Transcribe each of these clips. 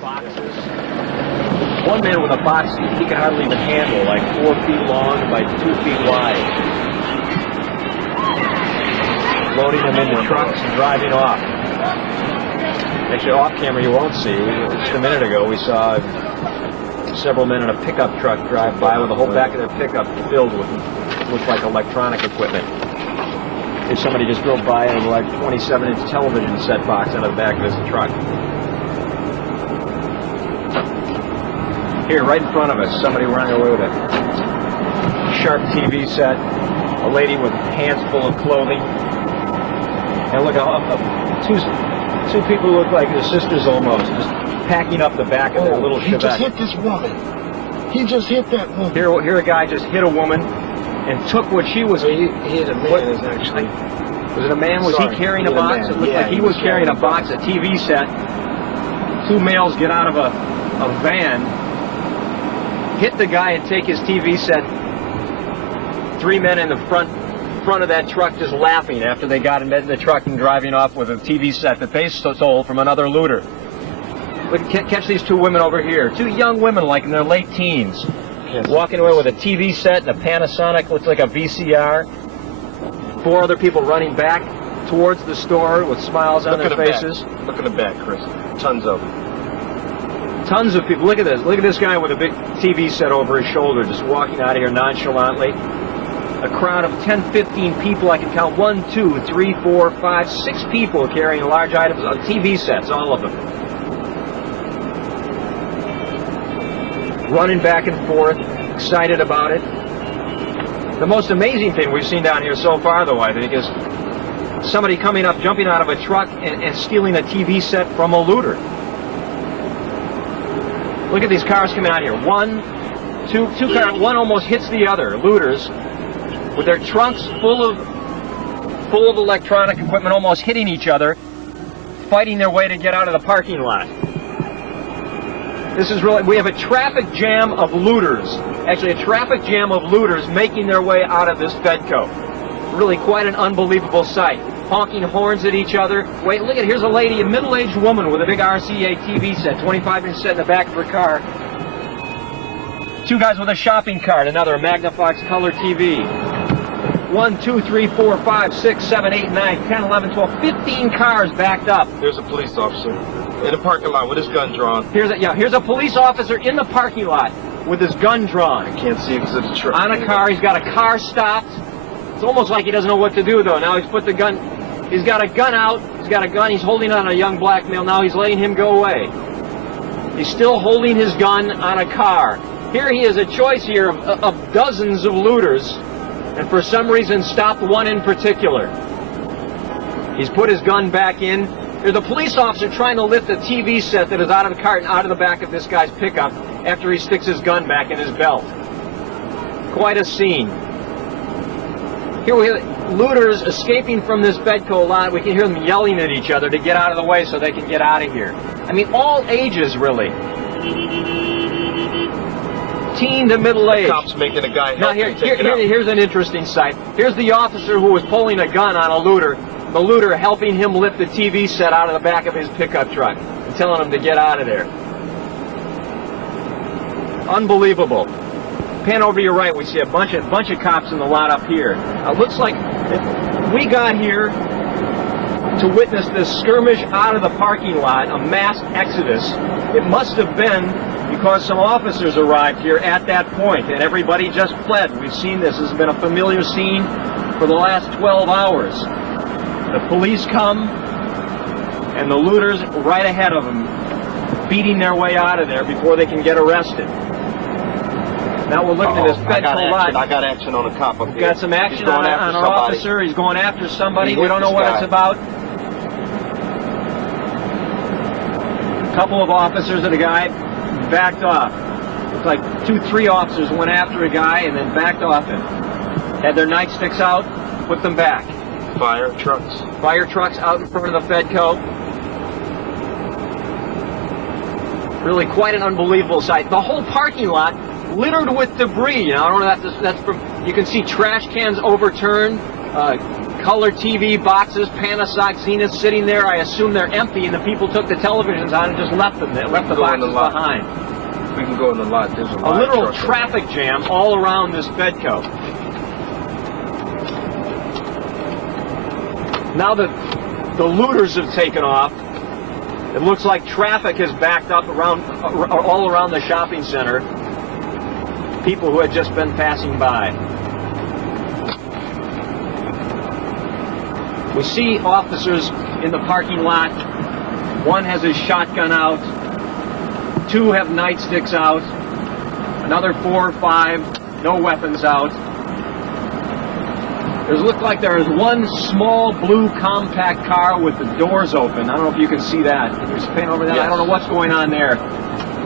Boxes. One man with a box he could hardly even handle, like 4 feet long by 2 feet wide. Loading them into trucks and driving off. Actually, off camera you won't see. Just a minute ago we saw several men in a pickup truck drive by with the whole back of their pickup filled with looked like electronic equipment. If somebody just drove by and like 27-inch television set box out of the back of his truck. Here, right in front of us, somebody running away with a sharp TV set, a lady with hands full of clothing, and look, two people look like their sisters almost, just packing up the back of their little Chevette. He just hit this woman. He just hit that woman. Here a guy just hit a woman and took what she was. He hit a man, actually. Was it a man? Was he carrying a box? It looked like he was carrying a box, a TV set. 2 males get out of a van, hit the guy and take his TV set. 3 men in the front of that truck just laughing after they got in the truck and driving off with a TV set that they stole from another looter. Look, catch these 2 women over here. 2 young women, like in their late teens, walking away with a TV set and a Panasonic, looks like a VCR. 4 other people running back towards the store with smiles on their faces. Look at the back, Chris. Tons of them. Tons of people. Look at this. Look at this guy with a big TV set over his shoulder, just walking out of here nonchalantly. A crowd of 10, 15 people. I can count 1, 2, 3, 4, 5, 6 people carrying large items on TV sets, all of them. Running back and forth, excited about it. The most amazing thing we've seen down here so far, though, I think, is somebody coming up, jumping out of a truck and stealing a TV set from a looter. Look at these cars coming out here. Two cars. One almost hits the other. Looters with their trunks full of electronic equipment, almost hitting each other, fighting their way to get out of the parking lot. This is really. We have a traffic jam of looters. Actually, a traffic jam of looters making their way out of this Fedco. Really quite an unbelievable sight. Honking horns at each other. Wait, look at, here's a lady, a middle-aged woman with a big RCA TV set, 25-inch set in the back of her car. 2 guys with a shopping cart, another, a Magnaflex color TV. 1, 2, 3, 4, 5, 6, 7, 8, 9, 10, 11, 12, 15 cars backed up. There's a police officer in the parking lot with his gun drawn. Here's a police officer in the parking lot with his gun drawn. I can't see because of the truck. On a car, he's got a car stopped. It's almost like he doesn't know what to do, though. Now he's put the gun, he's got a gun out, he's holding on a young black male, now he's letting him go away. He's still holding his gun on a car. Here he has a choice here of dozens of looters, and for some reason stopped one in particular. He's put his gun back in. There's a police officer trying to lift a TV set that is out of the cart and out of the back of this guy's pickup after he sticks his gun back in his belt. Quite a scene. Here we have looters escaping from this Fedco lot. We can hear them yelling at each other to get out of the way so they can get out of here. I mean, all ages, really. Teen to middle age. Cops making a guy now here's an interesting sight. Here's the officer who was pulling a gun on a looter. The looter helping him lift the TV set out of the back of his pickup truck and telling him to get out of there. Unbelievable. Pan over to your right, we see a bunch of cops in the lot up here. Looks like we got here to witness this skirmish out of the parking lot, a mass exodus. It must have been because some officers arrived here at that point, and everybody just fled. We've seen this. This has been a familiar scene for the last 12 hours. The police come, and the looters right ahead of them, beating their way out of there before they can get arrested. Now we're looking at this Fedco lot. I got action on a cop up here. Got some action on our officer. He's going after somebody. We don't know what it's about. A couple of officers and a guy backed off. Looks like 2, 3 officers went after a guy and then backed off him. Had their nightsticks out, put them back. Fire trucks. Fire trucks out in front of the Fedco. Really quite an unbelievable sight. The whole parking lot littered with debris. You know, I don't know, that's from, you can see trash cans overturned, color TV boxes, Panasonic, Zenith sitting there. I assume they're empty, and the people took the televisions on and just left them. They left the boxes behind. We can go in the lot. There's a literal traffic jam all around this Fedco. Now that the looters have taken off, it looks like traffic has backed up all around the shopping center. People who had just been passing by. We see officers in the parking lot. One has his shotgun out. 2 have nightsticks out. Another 4 or 5, no weapons out. It looks like there is one small blue compact car with the doors open. I don't know if you can see that. Can you just paint over that? Yes. I don't know what's going on there.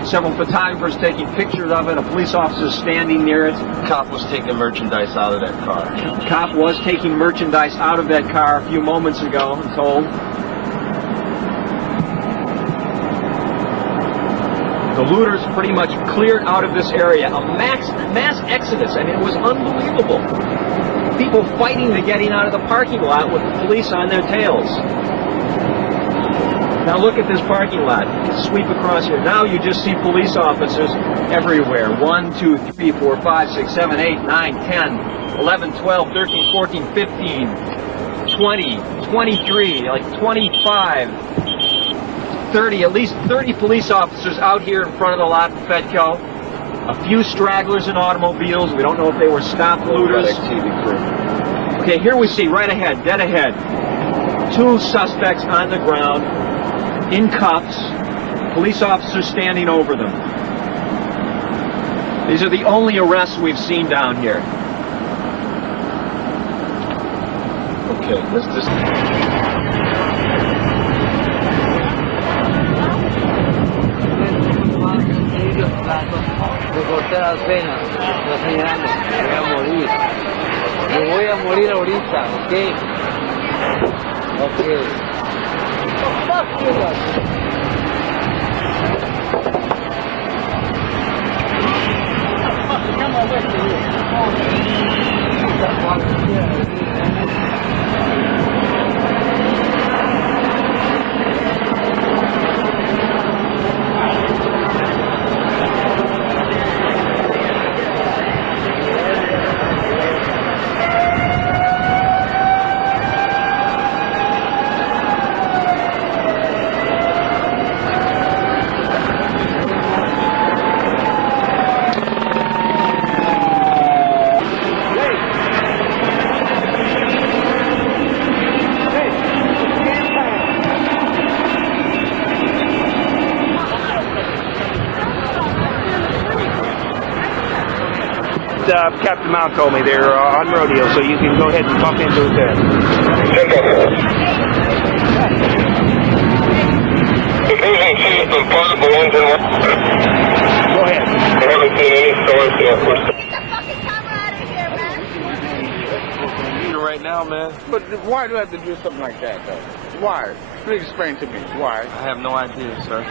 Several photographers taking pictures of it. A police officer standing near it. Cop was taking merchandise out of that car. Cop was taking merchandise out of that car a few moments ago, I'm told. The looters pretty much cleared out of this area. A mass exodus. I mean, it was unbelievable. People fighting to getting out of the parking lot with the police on their tails. Now look at this parking lot. Sweep across here. Now you just see police officers everywhere. 1, 2, 3, 4, 5, 6, 7, 8, 9, 10, 11, 12, 13, 14, 15, 20, 23, like 25, 30, at least 30 police officers out here in front of the lot in Fedco. A few stragglers in automobiles. We don't know if they were stopped looters. Okay, here we see right ahead, dead ahead, 2 suspects on the ground in cuffs, police officers standing over them. These are the only arrests we've seen down here. Okay, let's just... Me corté las venas, las señalando, me voy a morir ahorita, ¿ok? Ok. Fuck you guys. Come on, wait for Captain Mount told me they're on rodeo, so you can go ahead and bump into it there. Go ahead. I haven't seen any stores yet. Get the fucking camera out of here, man. Need it right now, man. But why do I have to do something like that, though? Why? Please explain to me. Why? I have no idea, sir.